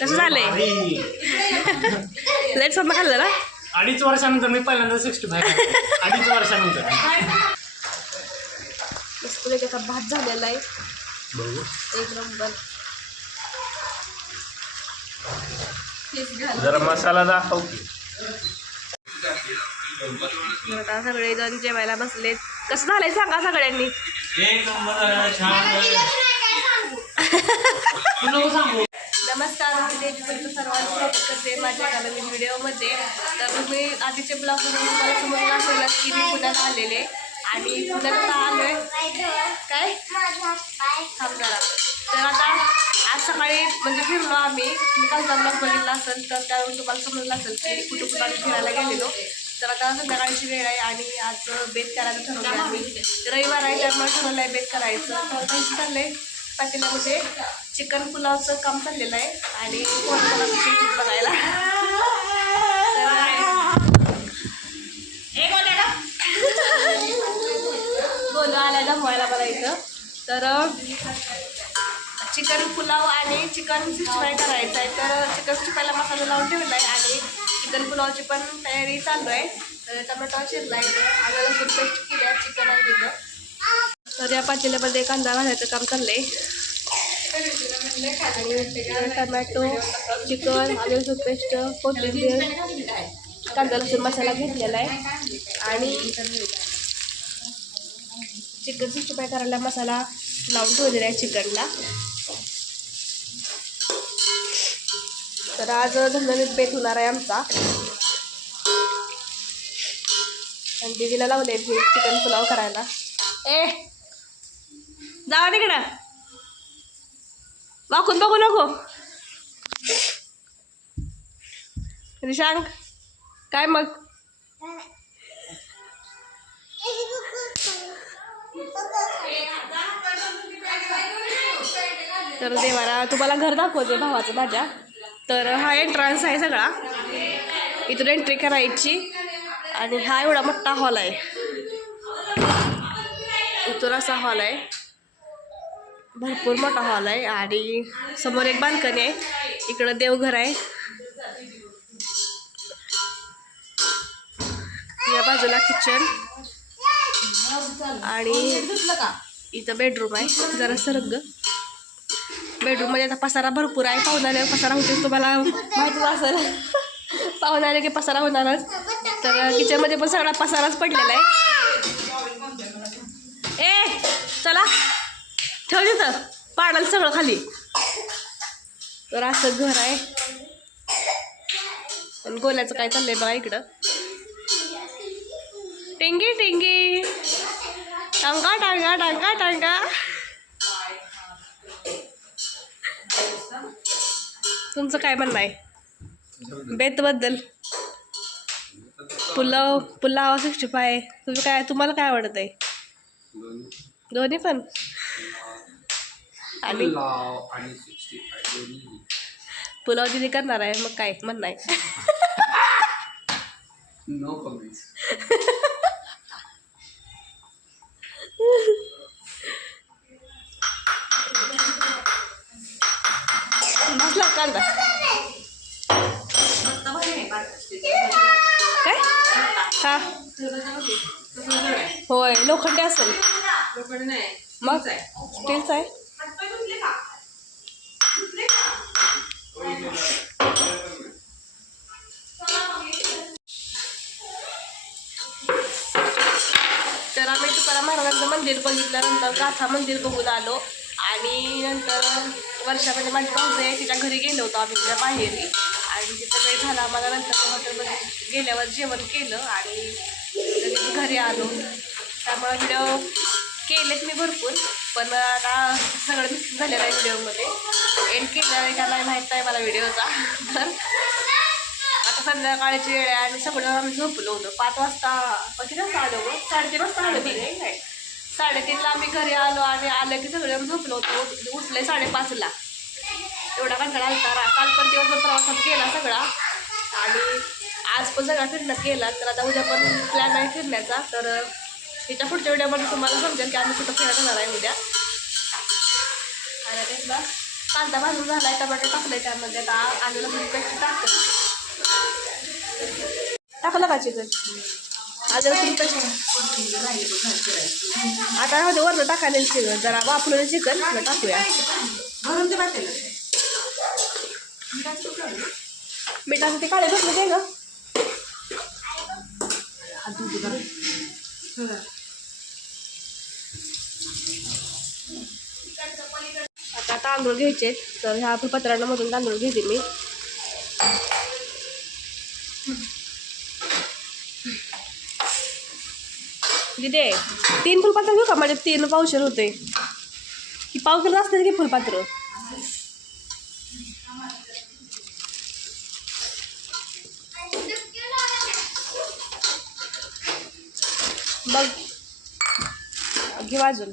कसं झालंय. लेट समजा खाल्लं ना? अडीच वर्षानंतर मी पहिल्यांदा सिक्स्टी फाय अडीच वर्षानंतर. मस्त त्याचा भात झालेला आहे. एक नंबर. जरा मसाला दाखव की. आता सगळे जण जेवायला बसलेत. कसं झालंय सांगा सगळ्यांनी? एक नंबर छान नमस्कार मी देशपर्यंत सर्वांचं स्वागत करते माझ्या नवीन व्हिडिओमध्ये तर मी आधीचे ब्लॉग तुम्हाला समोर असेल की मी पुण्यात आलेले आणि पुण्यात आलोय. काय? थांब तर आता आज सकाळी म्हणजे फिरलो आम्ही. मी कालचा ब्लॉग बघितला असेल तर त्यावरून तुम्हाला समजलं असेल की कुठं कुठं आम्ही फिरायला गेलेलो. तर आता संध्याकाळची वेळ आहे आणि आज बेत करायचं ठरवलं आम्ही. रविवार आहे त्यामुळे ठरवलं आहे बेत करायचं. तर आहे चाललंय पातेल्यामध्ये चिकन पुलावचं काम चाललेलं आहे आणि टेस्ट बघायला. जमवायला मला इथं. तर चिकन पुलाव आणि चिकन सिक्स्टी फाय करायचं आहे. तर चिकन सिक्स्टी फायला मसाला लावून ठेवला आहे आणि चिकन पुलावची पण तयारी चालू आहे. तर टोमॅटो चिरला आहे. आलं लसूण पेस्ट केली आहे. चिकन आहे तिथं. तर या पातेल्यामध्ये कांदा घालायचं काम चाललंय. आणि टमॅटो चिकन आलं लसूण पेस्ट कोथिंबीर कांदा लसूण मसाला घेतलेला आहे. आणि चिकन सिक्स्टी फाय करायला मसाला लावून ठेवलेला आहे चिकनला. तर आज धंदानीत बेत होणार आहे आमचा. आणि दिदीला लावले चिकन पुलाव करायला. ए जावा तिकडं. वाकून बघू नको. रिशांक काय मग? तर देवाला तुम्हाला घर दाखवते भावाचं माझ्या तर हा एंट्रन्स आहे सगळा. इथून एंट्री करायची. आणि हा एवढा मोठा हॉल आहे. इथून असा हॉल आहे. भरपूर मोठा हॉल आहे आणि समोर एक बाल्कनी आहे. इकडं देवघर आहे. या बाजूला किचन आणि इथं बेडरूम आहे. जरा सरग. बेडरूममध्ये आता पसारा भरपूर आहे. पाहुणारे पसारा होते तुम्हाला माहितीच असेल. आले की पसारा होणारच. तर किचनमध्ये पण सगळा पसाराच पडलेला आहे. ए चला. ठेव तिथं पाडाल सगळं खाली. तर असं घर आहे. आणि गोल्याचं काय चाललंय बघा इकडं. टेंगी टेंगी. टांगा टांगा टांगा टांगा. तुमचं काय म्हणणं आहे? बेतबद्दल. Pulao pulao sixty five. तुम्ही काय तुम्हाला काय आवडत आहे दोन्ही पण? आणि पुलाव दिदी करणार आहे मग काय? म्हणणं आहे नो कमेंट्स बसला कांदा. काय? हा. होय लोखंडी असेल. मग? स्टीलच आहे? तर आम्ही तुकाराम महाराजांचं मंदिर बघितल्यानंतर गाथा मंदिर बघून आलो. आणि नंतर वर्षामध्ये माझी भाऊज आहे तिच्या घरी गेलो होतो आम्ही तिच्या बाहेरी. आणि तिथं वेळ झाला आम्हाला नंतर हॉटेलमध्ये गेल्यावर जेवण केलं आणि घरी आलो. त्यामुळे व्हिडिओ केलेत मी भरपूर पण आता सगळं मिक्स झालेलं आहे व्हिडिओमध्ये. एंड केलं आहे का नाही माहीत नाही मला व्हिडिओचा. तर आता संध्याकाळची वेळ आहे आणि सगळं आम्ही झोपलो होतो. पाच वाजता किती वाजता आलो गं? साडेतीन वाजता आलो मी. नाही साडेतीनला आम्ही घरी आलो आणि आलं की सगळे आम्ही झोपलो होतो. उठले साडेपाचला. एवढा कंटाळा आलता. रा- काल पण दिवसभर प्रवासात केला सगळा. आणि आज पण सगळा फिरण्यात केला. तर आता उद्या पण प्लॅन आहे फिरण्याचा. तर तिच्या पुढच्या व्हिडिओमध्ये तुम्हाला समजेल की आम्ही कुठं फिरायला जाणार आहे उद्या. आणि तेच कांदा भाजून झालाय टमाटर टाकलाय त्यामध्ये. आता आलं लसूण पेस्ट टाकतो. टाकलं का चिकन? आलं लसूण पेस्ट. आता मध्ये वरनं टाकायला चिकन. जरा वापरून चिकन टाकूया. मिठाचं ते काळे भरलं ते ग. तांदूळ घ्यायचे तर ह्या फुलपत्रांमधून तांदूळ घेते मी. दिदे तीन फुलपात्र घेऊ का? म्हणजे तीन पावशेर होते. की पाव असते की फुलपात्र? बघ. घे वाजून.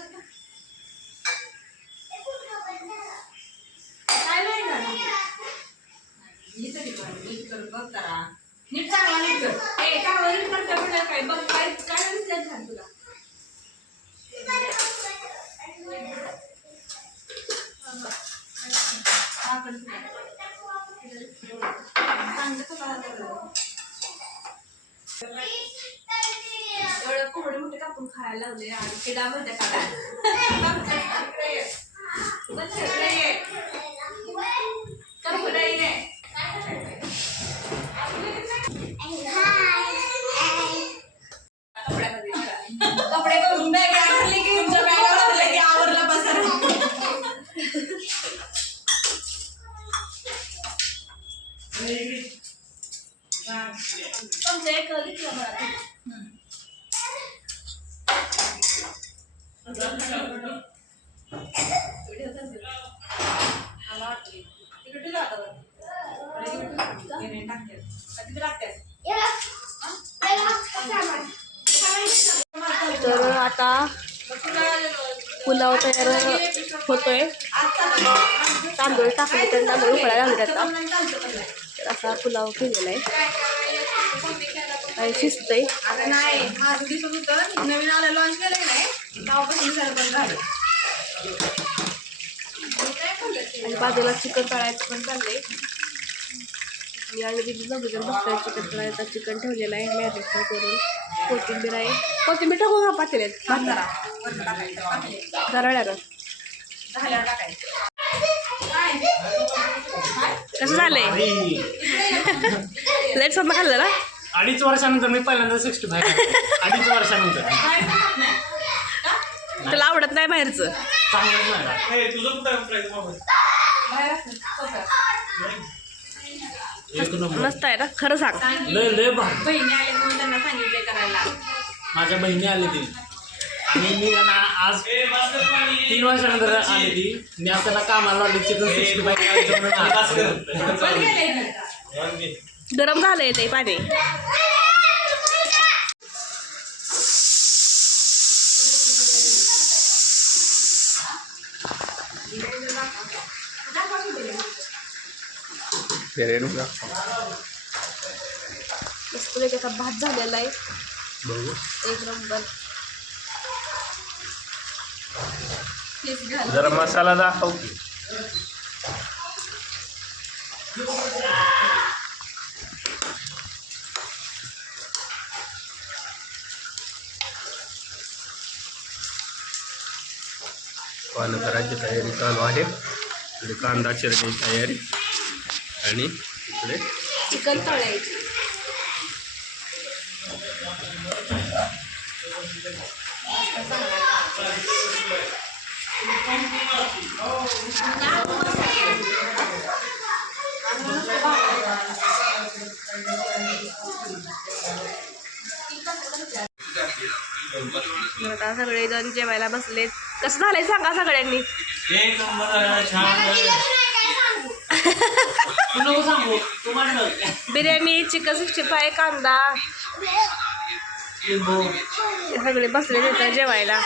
एवढं कोंबडी मोठे कापून खायला लावले आणि किडा म्हणते कपडे तर आता पुलाव तयार होतोय. तांदूळ टाकले तर तांदूळ उकळायला लागले आता. तर असा पुलाव केलेला आहे. शिजतंय आता नाही हा दिवस होतं नवीन आलं लॉन्च केलंय नाही तेव्हापासून सर बंद झालं. आणि बाजूला चिकन तळायचं पण चाललंय. मी आणि तिथे दोघीजण बसतोय चिकन तळायचं. चिकन ठेवलेलं आहे मॅरिनेशन करून कोथिंबीर आहे. कोथिंबीर टाकू का पातेल्यात. भात जरा. वरनं टाकायचं टाकले. जराळ्यानं झाल्यावर टाकायचं. कसं झालंय? लेट स्वप्न खाल्लं ना? अडीच वर्षानंतर मी पहिल्यांदा सिक्स्टी फाय अडीच वर्षानंतर. तुला आवडत नाही बाहेरचं? चांगलंच नाही. एक नंबर. मस्त आहे ना? खरं सांग. लय लय भारी. बहिणी आले म्हणून त्यांना सांगितलंय करायला. माझ्या बहिणी आली ती. आणि मी त्यांना आज तीन वर्षानंतर आली ती. मी आज त्यांना कामाला लावली चिकन सिक्स्टी फाय पण. गरम झालंय ते पाणी. मस्त भात झालेला आहे. एक नंबर. जरा मसाला दाखव की. पानं करायची तयारी चालू आहे. इकडे कांदा चिरण्याची तयारी. आणि इकडे चिकन तळायची. आता सगळे जण जेवायला बसलेत. कसं झालंय सांगा सगळ्यांनी. एक नंबर छान बिर्याणी चिकन सिक्स्टी फाय कांदा. सगळे बसलेले होते जेवायला.